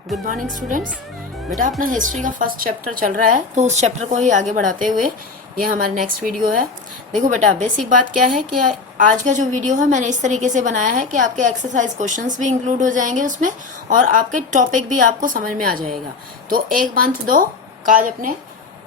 Good morning students. बेटा अपना history का फर्स्ट चैप्टर चल रहा है, तो उस चैप्टर को ही आगे बढ़ाते हुए ये हमारी नेक्स्ट वीडियो है। देखो बेटा, बेसिक बात क्या है कि आज का जो वीडियो है मैंने इस तरीके से बनाया है कि आपके एक्सरसाइज क्वेश्चंस भी इंक्लूड हो जाएंगे उसमें, और आपके टॉपिक भी आपको समझ में आ जाएगा। तो 1 मंथ 2 काज अपने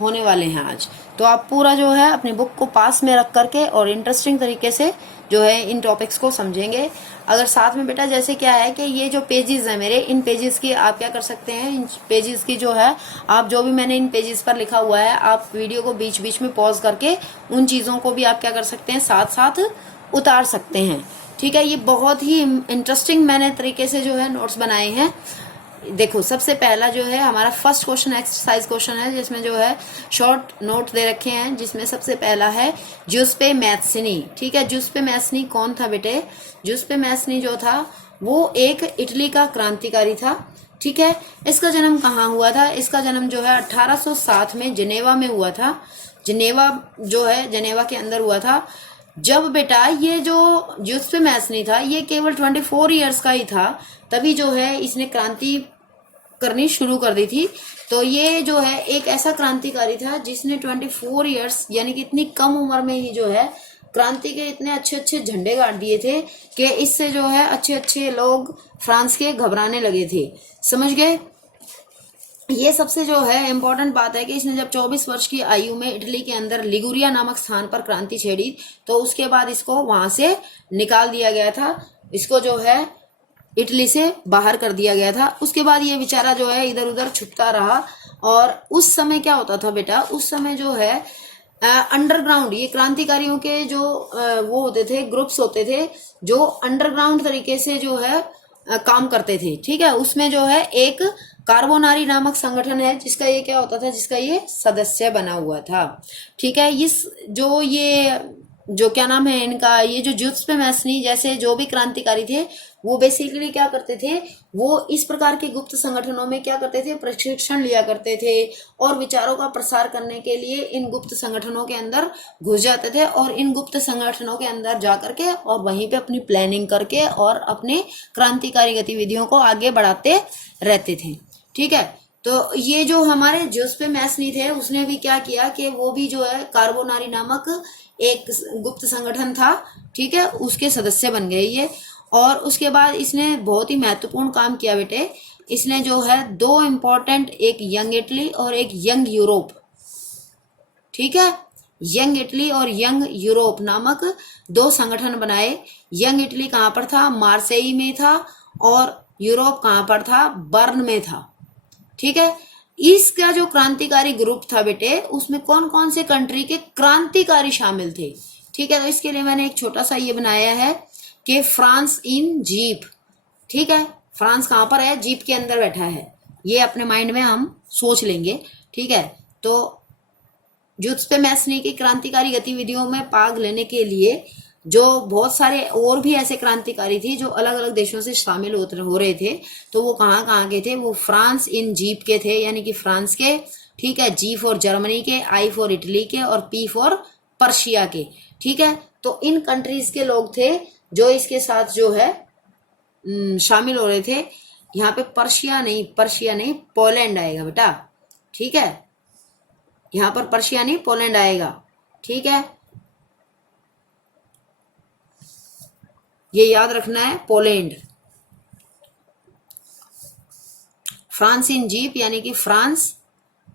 होने वाले हैं आज। तो आप पूरा जो है अपनी बुक को पास में रख करके और इंटरेस्टिंग तरीके से जो है इन टॉपिक्स को समझेंगे। अगर साथ में बेटा जैसे क्या है कि ये जो पेजेस है मेरे, इन पेजेस की आप क्या कर सकते हैं, इन पेजेस की जो है आप जो भी मैंने इन पेजेस पर लिखा हुआ है, आप वीडियो को बीच बीच में पॉज करके उन चीजों को भी आप क्या कर सकते हैं, साथ साथ उतार सकते हैं। ठीक है, ये बहुत ही इंटरेस्टिंग मैंने तरीके से जो है नोट्स बनाए हैं। देखो, सबसे पहला जो है हमारा फर्स्ट क्वेश्चन एक्सरसाइज क्वेश्चन है, जिसमें जो है शॉर्ट नोट दे रखे हैं, जिसमें सबसे पहला है ज्यूसेppe मैत्सनी। ठीक है, ज्यूसेppe मैत्सनी कौन था बेटे? ज्यूसेppe मैत्सनी जो था वो एक इटली का क्रांतिकारी था। ठीक है, इसका जन्म कहाँ हुआ था? इसका जन्म जो है 1807 में जिनेवा में हुआ था। जिनेवा जो है जिनेवा के अंदर हुआ था। जब बेटा ये जो ज्यूसेppe मैत्सनी था ये केवल 24 ईयर्स का ही था, तभी जो है इसने क्रांति करनी शुरू कर दी थी। तो ये जो है एक ऐसा क्रांतिकारी था जिसने 24 ईयर्स यानी कि इतनी कम उम्र में ही जो है क्रांति के इतने अच्छे अच्छे झंडे गाड़ दिए थे कि इससे जो है अच्छे अच्छे लोग फ्रांस के घबराने लगे थे। समझ गए? ये सबसे जो है इम्पोर्टेंट बात है कि इसने जब 24 वर्ष की आयु में इटली के अंदर लिगुरिया नामक स्थान पर क्रांति छेड़ी, तो उसके बाद इसको वहां से निकाल दिया गया था। इसको जो है इटली से बाहर कर दिया गया था। उसके बाद ये बेचारा जो है इधर उधर छुपता रहा। और उस समय क्या होता था बेटा, उस समय जो है अंडरग्राउंड ये क्रांतिकारियों के जो वो होते थे, ग्रुप्स होते थे जो अंडरग्राउंड तरीके से जो है काम करते थे। ठीक है, उसमें जो है एक कार्बोनारी नामक संगठन है जिसका ये क्या होता था, जिसका ये सदस्य बना हुआ था। ठीक है, इस जो क्या नाम है इनका, ये जो ज्यूसेppe मैत्सनी जैसे जो भी क्रांतिकारी थे वो बेसिकली क्या करते थे, वो इस प्रकार के गुप्त संगठनों में क्या करते थे, प्रशिक्षण लिया करते थे और विचारों का प्रसार करने के लिए इन गुप्त संगठनों के अंदर घुस जाते थे और इन गुप्त संगठनों के अंदर जा करके और वहीं पे अपनी प्लानिंग करके और अपने क्रांतिकारी गतिविधियों को आगे बढ़ाते रहते थे। ठीक है, तो ये जो हमारे ज्यूसेppe मैत्सनी थे उसने भी क्या किया कि वो भी जो है कार्बोनारी नामक एक गुप्त संगठन था। ठीक है, उसके सदस्य बन गए ये। और उसके बाद इसने बहुत ही महत्वपूर्ण काम किया बेटे। इसने जो है 2 इम्पोर्टेंट, एक यंग इटली और एक यंग यूरोप, ठीक है, यंग इटली और यंग यूरोप नामक 2 संगठन बनाए। यंग इटली कहाँ पर था? मार्सेई में था। और यूरोप कहाँ पर था? बर्न में था। ठीक है, इसका जो क्रांतिकारी ग्रुप था बेटे, उसमें कौन कौन से कंट्री के क्रांतिकारी शामिल थे? ठीक है, तो इसके लिए मैंने एक छोटा सा ये बनाया है कि फ्रांस इन जीप। ठीक है, फ्रांस कहां पर है? जीप के अंदर बैठा है। ये अपने माइंड में हम सोच लेंगे। ठीक है, तो ज्यूसेppe मैत्सनी की क्रांतिकारी गतिविधियों में भाग लेने के लिए जो बहुत सारे और भी ऐसे क्रांतिकारी थे जो अलग अलग देशों से शामिल हो रहे थे, तो वो कहाँ कहाँ के थे? वो फ्रांस इन जीप के थे, यानी कि फ्रांस के। ठीक है, जी फॉर जर्मनी के, आई फॉर इटली के और पी फॉर पर्शिया के। ठीक है, तो इन कंट्रीज के लोग थे जो इसके साथ जो है शामिल हो रहे थे। यहाँ पे पर्शिया नहीं पोलैंड आएगा बेटा। ठीक है, यहाँ पर पर्शिया नहीं पोलैंड आएगा। ठीक है, ये याद रखना है, पोलैंड। फ्रांस इन जीप यानी कि France,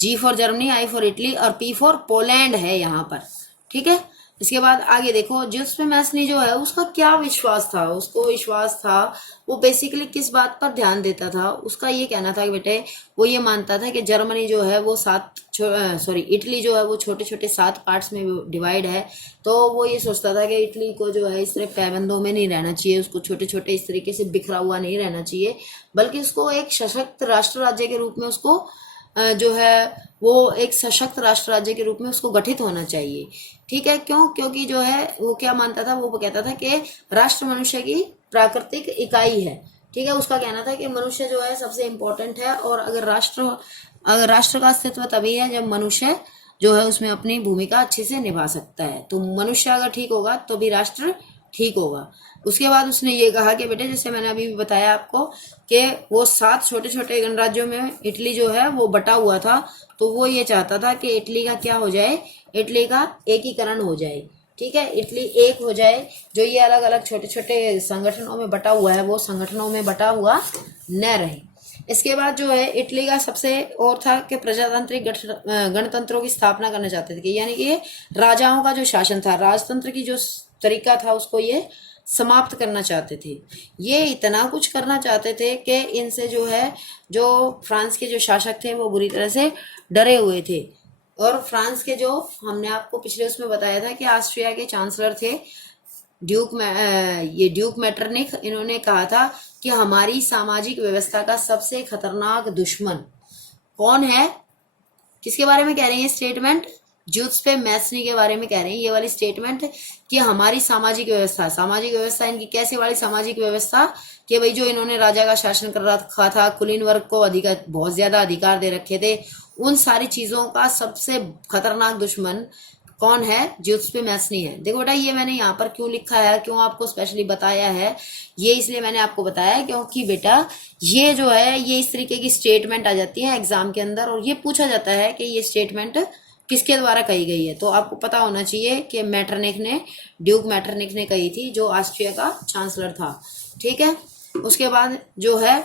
G for Germany, I for Italy और पी फॉर पोलैंड है यहाँ पर। ठीक है, इसके बाद आगे देखो, ज्यूसेppe मैत्सनी जो है उसका क्या विश्वास था? उसको विश्वास था, वो बेसिकली किस बात पर ध्यान देता था? उसका ये कहना था कि बेटे वो ये मानता था कि जर्मनी जो है वो इटली जो है वो छोटे छोटे 7 पार्ट्स में डिवाइड है। तो वो ये सोचता था कि इटली को जो है इस तरह पैबंदों में नहीं रहना चाहिए, उसको छोटे छोटे इस तरीके से बिखरा हुआ नहीं रहना चाहिए, बल्कि उसको एक सशक्त राष्ट्र राज्य के रूप में उसको जो है वो एक सशक्त राष्ट्र राज्य के रूप में उसको गठित होना चाहिए। ठीक है, क्यों? क्योंकि जो है वो क्या मानता था, वो कहता था कि राष्ट्र मनुष्य की प्राकृतिक इकाई है। ठीक है, उसका कहना था कि मनुष्य जो है सबसे इम्पोर्टेंट है और अगर राष्ट्र का अस्तित्व तभी है जब मनुष्य जो है उसमें अपनी भूमिका अच्छे से निभा सकता है। तो मनुष्य अगर ठीक होगा तो भी राष्ट्र ठीक होगा। उसके बाद उसने ये कहा कि बेटे जैसे मैंने अभी भी बताया आपको कि वो 7 छोटे छोटे गणराज्यों में इटली जो है वो बटा हुआ था, तो वो ये चाहता था कि इटली का क्या हो जाए, इटली का एकीकरण हो जाए। ठीक है, इटली एक हो जाए, जो ये अलग अलग छोटे छोटे संगठनों में बटा हुआ है वो संगठनों में बटा हुआ न रहे। इसके बाद जो है इटली का सबसे और था कि प्रजातांत्रिक गणतंत्रों की स्थापना करना चाहते थे, यानी कि राजाओं का जो शासन था, राजतंत्र की जो तरीका था उसको ये समाप्त करना चाहते थे। ये इतना कुछ करना चाहते थे कि इनसे जो है जो फ्रांस के जो शासक थे वो बुरी तरह से डरे हुए थे। और फ्रांस के जो हमने आपको पिछले उसमें बताया था कि ऑस्ट्रिया के चांसलर थे ड्यूक मेटरनिख, इन्होंने कहा था कि हमारी सामाजिक व्यवस्था का सबसे खतरनाक दुश्मन कौन है। किसके बारे में कह रहे हैं ये स्टेटमेंट? ज्यूसेppe मैसनी के बारे में कह रहे हैं ये वाली स्टेटमेंट कि हमारी सामाजिक व्यवस्था इनकी कैसे वाली सामाजिक व्यवस्था कि भाई जो इन्होंने राजा का शासन कर रखा था, कुलीन वर्ग को अधिकार, बहुत ज्यादा अधिकार दे रखे थे, उन सारी चीजों का सबसे खतरनाक दुश्मन कौन है? ज्यूसेppe मैसनी है। देखो बेटा ये मैंने यहाँ पर क्यों लिखा है, क्यों आपको स्पेशली बताया है, ये इसलिए मैंने आपको बताया क्योंकि बेटा ये जो है ये इस तरीके की स्टेटमेंट आ जाती है एग्जाम के अंदर और ये पूछा जाता है कि ये स्टेटमेंट किसके द्वारा कही गई है। तो आपको पता होना चाहिए कि ड्यूक मैटरनिख ने कही थी, जो ऑस्ट्रिया का चांसलर था। ठीक है, उसके बाद जो है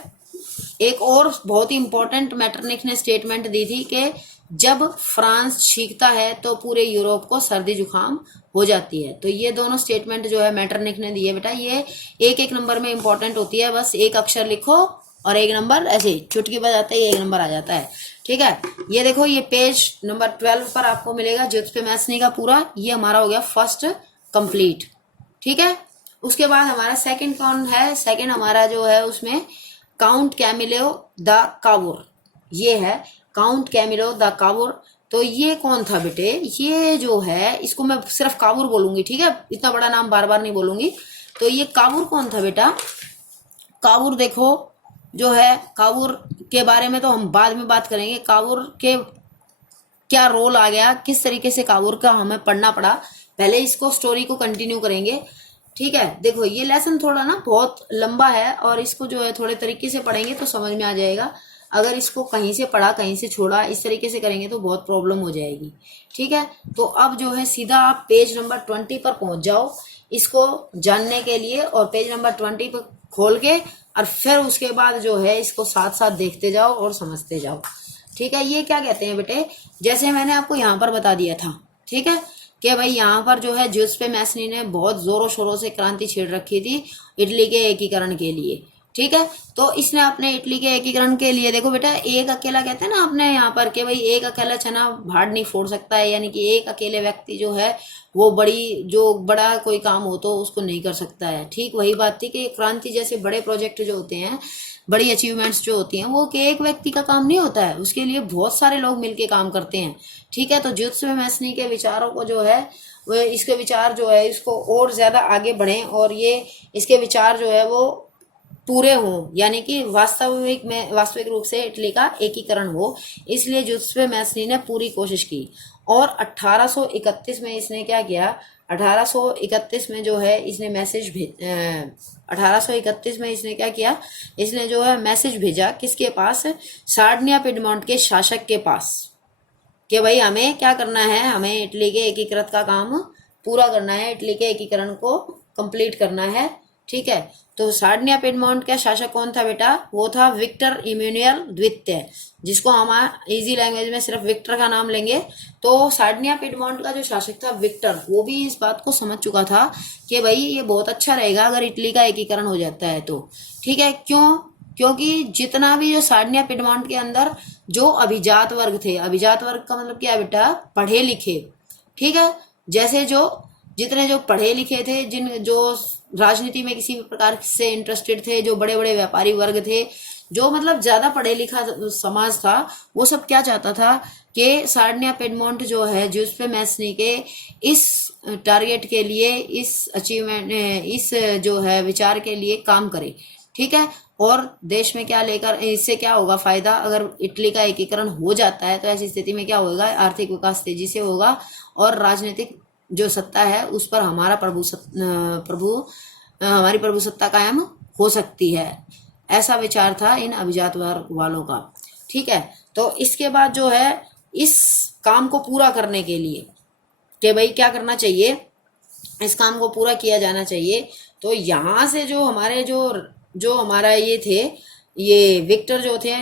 एक और बहुत ही इंपॉर्टेंट मैटरनिख ने स्टेटमेंट दी थी कि जब फ्रांस छींकता है तो पूरे यूरोप को सर्दी जुकाम हो जाती है। तो ये दोनों स्टेटमेंट जो है मैटरनिख ने दी है बेटा, ये एक एक नंबर में इंपॉर्टेंट होती है, बस एक अक्षर लिखो और एक नंबर ऐसे चुटकी बजाते ही एक नंबर आ जाता है। ठीक है, ये देखो ये पेज नंबर 12 पर आपको मिलेगा ज्यूसेppe मैसनी का पूरा, ये हमारा हो गया फर्स्ट कंप्लीट। ठीक है, उसके बाद हमारा सेकंड कौन है? सेकंड हमारा जो है उसमें काउंट कैमिलो द कावुर, ये है काउंट कैमिलो द कावुर। तो ये कौन था बेटे? ये जो है इसको मैं सिर्फ कावुर बोलूंगी, ठीक है, इतना बड़ा नाम बार बार नहीं बोलूंगी। तो ये कावुर कौन था बेटा? कावुर देखो जो है, कावुर के बारे में तो हम बाद में बात करेंगे, कावुर के क्या रोल आ गया, किस तरीके से कावुर का हमें पढ़ना पड़ा, पहले इसको स्टोरी को कंटिन्यू करेंगे। ठीक है, देखो ये लेसन थोड़ा ना बहुत लंबा है और इसको जो है थोड़े तरीके से पढ़ेंगे तो समझ में आ जाएगा। अगर इसको कहीं से पढ़ा कहीं से छोड़ा इस तरीके से करेंगे तो बहुत प्रॉब्लम हो जाएगी। ठीक है, तो अब जो है सीधा आप पेज नंबर 20 पर पहुंच जाओ इसको जानने के लिए, और पेज नंबर 20 पर खोल के और फिर उसके बाद जो है इसको साथ साथ देखते जाओ और समझते जाओ। ठीक है, ये क्या कहते हैं बेटे, जैसे मैंने आपको यहाँ पर बता दिया था, ठीक है, कि भाई यहाँ पर जो है ज्यूसेppe मैसनी ने बहुत जोरों शोरों से क्रांति छेड़ रखी थी इटली के एकीकरण के लिए। ठीक है, तो इसने अपने इटली के एकीकरण के लिए, देखो बेटा एक अकेला कहते हैं ना अपने यहाँ पर कि भाई एक अकेला चना भाड़ नहीं फोड़ सकता है, यानी कि एक अकेले व्यक्ति जो है वो बड़ा कोई काम हो तो उसको नहीं कर सकता है। ठीक वही बात थी कि क्रांति जैसे बड़े प्रोजेक्ट जो होते हैं, बड़ी अचीवमेंट्स जो होती हैं, वो कि एक व्यक्ति का काम नहीं होता है, उसके लिए बहुत सारे लोग मिलके काम करते हैं। ठीक है, तो ज्यूसेppe मैसनी के विचारों को जो है वो, इसके विचार जो है इसको और ज्यादा आगे बढ़ें और ये इसके विचार जो है वो पूरे हों, यानी कि वास्तविक रूप से इटली का एकीकरण हो, इसलिए ज्यूसेppe मैसनी ने पूरी कोशिश की। और 1831 में इसने क्या किया, 1831 में जो है इसने 1831 में इसने क्या किया, इसने जो है मैसेज भेजा किसके पास? सार्डिनिया पिडमोंट के शासक के पास, कि भाई हमें क्या करना है, हमें इटली के एकीकृत का काम पूरा करना है, इटली के एकीकरण को कंप्लीट करना है। ठीक है, तो सार्डिनिया पिडमोंट का शासक कौन था बेटा? वो था विक्टर इमैनुअल द्वितीय, जिसको हम इजी लैंग्वेज में सिर्फ विक्टर का नाम लेंगे। तो सार्डिनिया पिडमोंट का जो शासक था विक्टर, वो भी इस बात को समझ चुका था कि भाई ये बहुत अच्छा रहेगा अगर इटली का एकीकरण हो जाता है तो। ठीक है, क्योंकि जितना भी जो सार्डिनिया पिडमोंट के अंदर जो अभिजात वर्ग थे, अभिजात वर्ग का मतलब क्या बेटा? पढ़े लिखे। ठीक है, जैसे जितने जो पढ़े लिखे थे, जो राजनीति में किसी भी प्रकार से इंटरेस्टेड थे, जो बड़े बड़े व्यापारी वर्ग थे, जो मतलब ज्यादा पढ़े लिखा समाज था, वो सब क्या चाहता था कि सार्डिनिया पिडमोंट जो है ज्यूसेppe मैसनी के इस टारगेट के लिए, इस अचीवमेंट, इस जो है विचार के लिए काम करे। ठीक है, और देश में क्या लेकर, इससे क्या होगा फायदा, अगर इटली का एकीकरण हो जाता है तो ऐसी स्थिति में क्या होगा, आर्थिक विकास तेजी से होगा और राजनीतिक जो सत्ता है उस पर हमारा हमारी प्रभुसत्ता कायम हो सकती है। ऐसा विचार था इन अभिजात वर्ग वालों का। ठीक है, तो इसके बाद जो है इस काम को पूरा करने के लिए कि भाई क्या करना चाहिए, इस काम को पूरा किया जाना चाहिए। तो यहाँ से जो हमारे जो हमारा ये थे, ये विक्टर जो थे,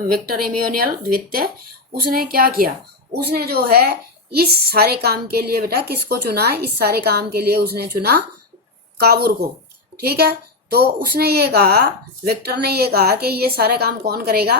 विक्टर एमेनुएल द्वितीय, उसने क्या किया, उसने जो है इस सारे काम के लिए बेटा किसको चुना, इस सारे काम के लिए उसने चुना काबूर को। ठीक है, तो उसने ये कहा, विक्टर ने ये कहा कि ये सारा काम कौन करेगा,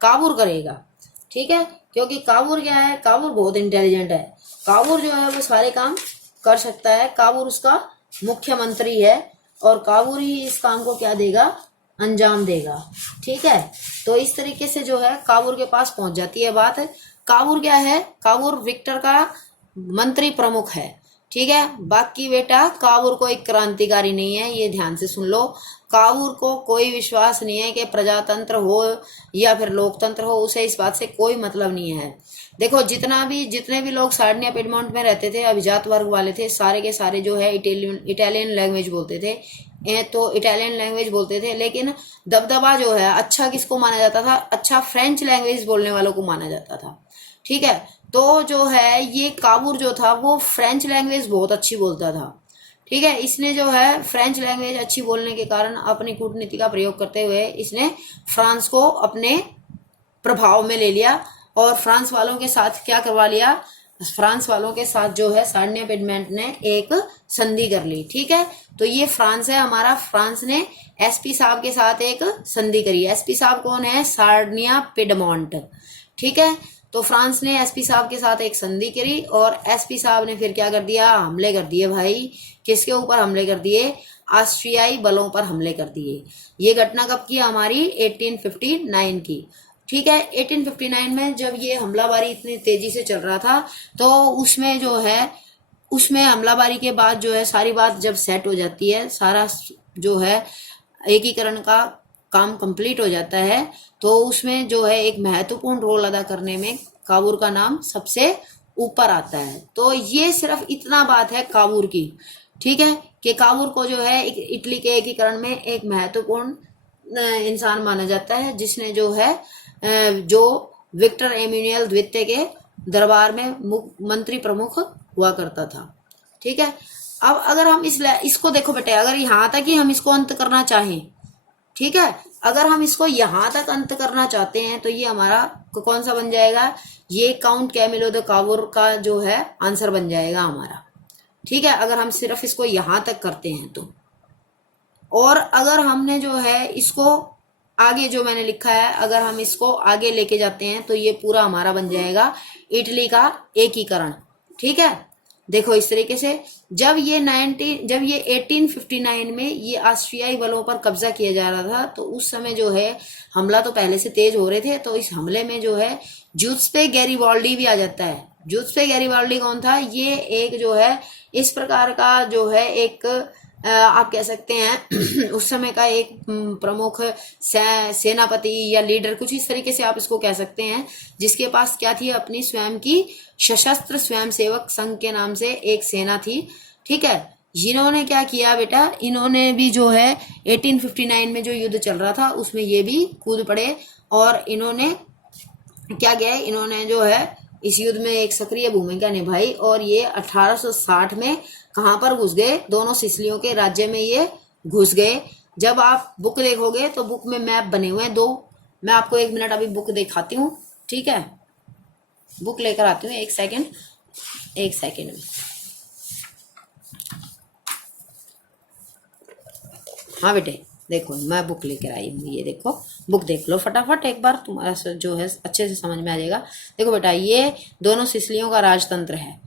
काबूर करेगा। ठीक है, क्योंकि काबूर क्या है, काबूर बहुत इंटेलिजेंट है, काबूर जो है वो सारे काम कर सकता है, काबूर उसका मुख्यमंत्री है और काबूर ही इस काम को क्या देगा, अंजाम देगा। ठीक है, तो इस तरीके से जो है काबूर के पास पहुंच जाती है बात। काबूर क्या है, काबूर विक्टर का मंत्री प्रमुख है। ठीक है, बाकी बेटा काबूर कोई क्रांतिकारी नहीं है, ये ध्यान से सुन लो। काबूर को कोई विश्वास नहीं है कि प्रजातंत्र हो या फिर लोकतंत्र हो, उसे इस बात से कोई मतलब नहीं है। देखो जितने भी लोग सार्डिनिया पिडमोंट में रहते थे, अभिजात वर्ग वाले थे, सारे के सारे जो है इटालियन लैंग्वेज बोलते थे। तो इटालियन लैंग्वेज बोलते थे, लेकिन दबदबा जो है अच्छा किसको माना जाता था, अच्छा फ्रेंच लैंग्वेज बोलने वालों को माना जाता था। ठीक है, तो जो है ये काबूर जो था वो फ्रेंच लैंग्वेज बहुत अच्छी बोलता था। ठीक है, इसने जो है फ्रेंच लैंग्वेज अच्छी बोलने के कारण अपनी कूटनीति का प्रयोग करते हुए इसने फ्रांस को अपने प्रभाव में ले लिया और फ्रांस वालों के साथ क्या करवा लिया, फ्रांस वालों के साथ जो है सार्डिनिया पिडमोंट ने एक संधि कर ली। ठीक है, तो ये फ्रांस है हमारा, फ्रांस ने एसपी साहब के साथ एक संधि करी। एसपी साहब कौन है, सार्डिनिया पिडमोंट। ठीक है, तो फ्रांस ने एसपी साहब के साथ एक संधि करी और एसपी साहब ने फिर क्या कर दिया, हमले कर दिए भाई। किसके ऊपर हमले कर दिए, ऑस्ट्रियाई बलों पर हमले कर दिए। ये घटना कब की, हमारी 1859 की। ठीक है, 1859 में जब ये हमलावारी इतनी तेजी से चल रहा था, तो उसमें जो है उसमें हमलावारी के बाद जो है सारी बात जब सेट हो जाती है, सारा जो है एकीकरण का काम कंप्लीट हो जाता है, तो उसमें जो है एक महत्वपूर्ण रोल अदा करने में काबूर का नाम सबसे ऊपर आता है। तो ये सिर्फ इतना बात है काबूर की। ठीक है, कि काबूर को जो है इटली के एकीकरण में एक महत्वपूर्ण इंसान माना जाता है, जिसने जो है जो विक्टर एमेनुएल द्वितीय के दरबार में मंत्री प्रमुख हुआ करता था। ठीक है, अब अगर हम इसको देखो बेटे, अगर यहाँ तक ही हम इसको अंत करना चाहें, ठीक है, अगर हम इसको यहाँ तक अंत करना चाहते हैं तो ये हमारा कौन सा बन जाएगा, ये काउंट कैमिलो द काबूर का जो है आंसर बन जाएगा हमारा। ठीक है, अगर हम सिर्फ इसको यहाँ तक करते हैं तो। और अगर हमने जो है इसको आगे जो मैंने लिखा है, अगर हम इसको आगे लेके जाते हैं तो ये पूरा हमारा बन जाएगा इटली का एकीकरण। ठीक है, देखो इस तरीके से जब ये 1859 में ये ऑस्ट्रियाई बलों पर कब्जा किया जा रहा था, तो उस समय जो है हमला तो पहले से तेज हो रहे थे, तो इस हमले में जो है जूसेप्पे गैरिबाल्डी भी आ जाता है। जूसेप्पे गैरिबाल्डी कौन था, ये एक जो है इस प्रकार का जो है एक आप कह सकते हैं उस समय का एक प्रमुख सेनापति या लीडर, कुछ इस तरीके से आप इसको कह सकते हैं, जिसके पास क्या थी, अपनी स्वयं की सशस्त्र स्वयंसेवक संघ के नाम से एक सेना थी। ठीक है, जिन्होंने क्या किया बेटा, इन्होंने भी जो है 1859 में जो युद्ध चल रहा था उसमें ये भी कूद पड़े और इन्होंने क्या किया, इन्होंने जो है इस युद्ध में एक सक्रिय भूमिका निभाई और ये 1860 में कहाँ पर घुस गए, दोनों सिसिलियों के राज्य में ये घुस गए। जब आप बुक देखोगे तो बुक में मैप बने हुए हैं दो, मैं आपको एक मिनट अभी बुक दिखाती हूँ। ठीक है, बुक लेकर आती हूँ, एक सेकेंड में। हाँ बेटे देखो, मैं बुक लेकर आई हूँ, ये देखो बुक देख लो फटाफट एक बार, तुम्हारा जो है अच्छे से समझ में आ जाएगा। देखो बेटा, ये दोनों सिसिलियों का राजतंत्र है।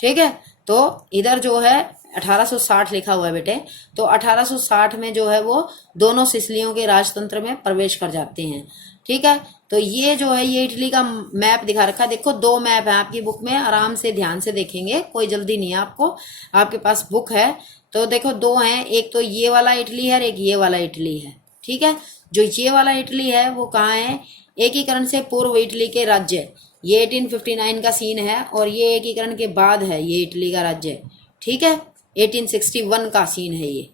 ठीक है, तो इधर जो है 1860 लिखा हुआ है बेटे, तो 1860 में जो है वो दोनों सिसिलियों के राजतंत्र में प्रवेश कर जाते हैं। ठीक है, तो ये जो है ये इटली का मैप दिखा रखा है। देखो दो मैप है आपकी बुक में, आराम से ध्यान से देखेंगे, कोई जल्दी नहीं है आपको, आपके पास बुक है तो देखो दो हैं, एक तो ये वाला इटली है और एक ये वाला इटली है। ठीक है, जो ये वाला इटली है वो कहाँ है, एकीकरण से पूर्व इटली के राज्य, ये 1859 का सीन है और ये एकीकरण के बाद है ये इटली का राज्य। ठीक है, 1861 का सीन है ये।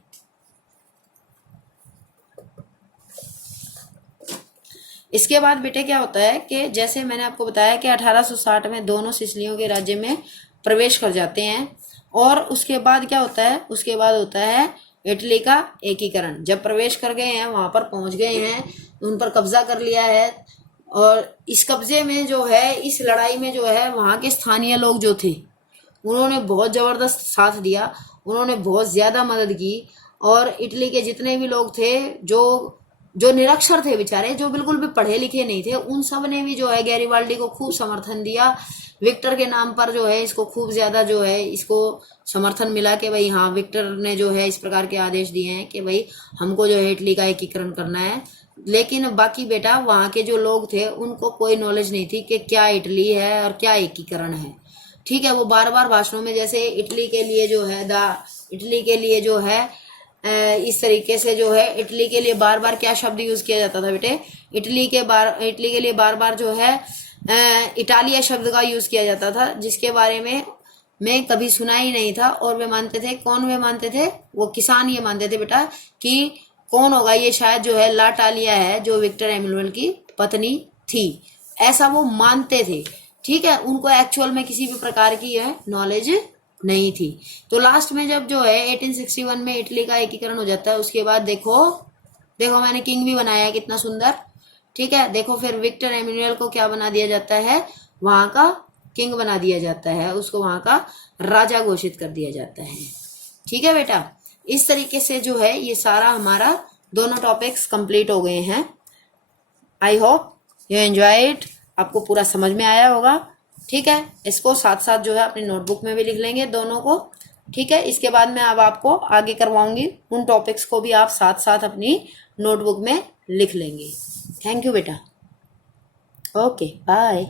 इसके बाद बेटे क्या होता है कि जैसे मैंने आपको बताया कि 1860 में दोनों सिसिलियों के राज्य में प्रवेश कर जाते हैं, और उसके बाद क्या होता है, उसके बाद होता है इटली का एकीकरण। जब प्रवेश कर गए हैं, वहां पर पहुंच गए हैं, उन पर कब्जा कर लिया है, और इस कब्जे में जो है, इस लड़ाई में जो है, वहां के स्थानीय लोग जो थे उन्होंने बहुत जबरदस्त साथ दिया, उन्होंने बहुत ज्यादा मदद की। और इटली के जितने भी लोग थे जो जो निरक्षर थे बेचारे, जो बिल्कुल भी पढ़े लिखे नहीं थे, उन सब ने भी जो है गैरिबाल्डी को खूब समर्थन दिया। विक्टर के नाम पर जो है इसको खूब ज्यादा जो है इसको समर्थन मिला कि भाई हाँ, विक्टर ने जो है इस प्रकार के आदेश दिए हैं कि भाई हमको जो है इटली का एकीकरण करना है। लेकिन बाकी बेटा वहां के जो लोग थे उनको कोई नॉलेज नहीं थी कि क्या इटली है और क्या एकीकरण है। ठीक है, वो बार बार भाषणों में जैसे इटली के लिए जो है इटली के लिए जो है इस तरीके से जो है इटली के लिए बार बार क्या शब्द यूज किया जाता था बेटे, इटली के लिए बार बार जो है इटालिया शब्द का यूज किया जाता था, जिसके बारे में मैं कभी सुना ही नहीं था। और वे मानते थे, कौन वे मानते थे, वो किसान ये मानते थे बेटा कि कौन होगा ये, शायद जो है ला टालिया है जो विक्टर एम्मानुएल की पत्नी थी, ऐसा वो मानते थे। ठीक है, उनको एक्चुअल में किसी भी प्रकार की यह नॉलेज नहीं थी। तो लास्ट में जब जो है 1861 में इटली का एकीकरण हो जाता है, उसके बाद देखो मैंने किंग भी बनाया है कितना सुंदर। ठीक है, देखो फिर विक्टर एम्मानुएल को क्या बना दिया जाता है, वहां का किंग बना दिया जाता है, उसको वहां का राजा घोषित कर दिया जाता है। ठीक है बेटा, इस तरीके से जो है ये सारा हमारा दोनों टॉपिक्स कंप्लीट हो गए हैं। I hope you enjoy it, आपको पूरा समझ में आया होगा। ठीक है, इसको साथ साथ जो है अपनी नोटबुक में भी लिख लेंगे दोनों को। ठीक है, इसके बाद मैं अब आपको आगे करवाऊंगी, उन टॉपिक्स को भी आप साथ साथ अपनी नोटबुक में लिख लेंगे। थैंक यू बेटा, ओके बाय।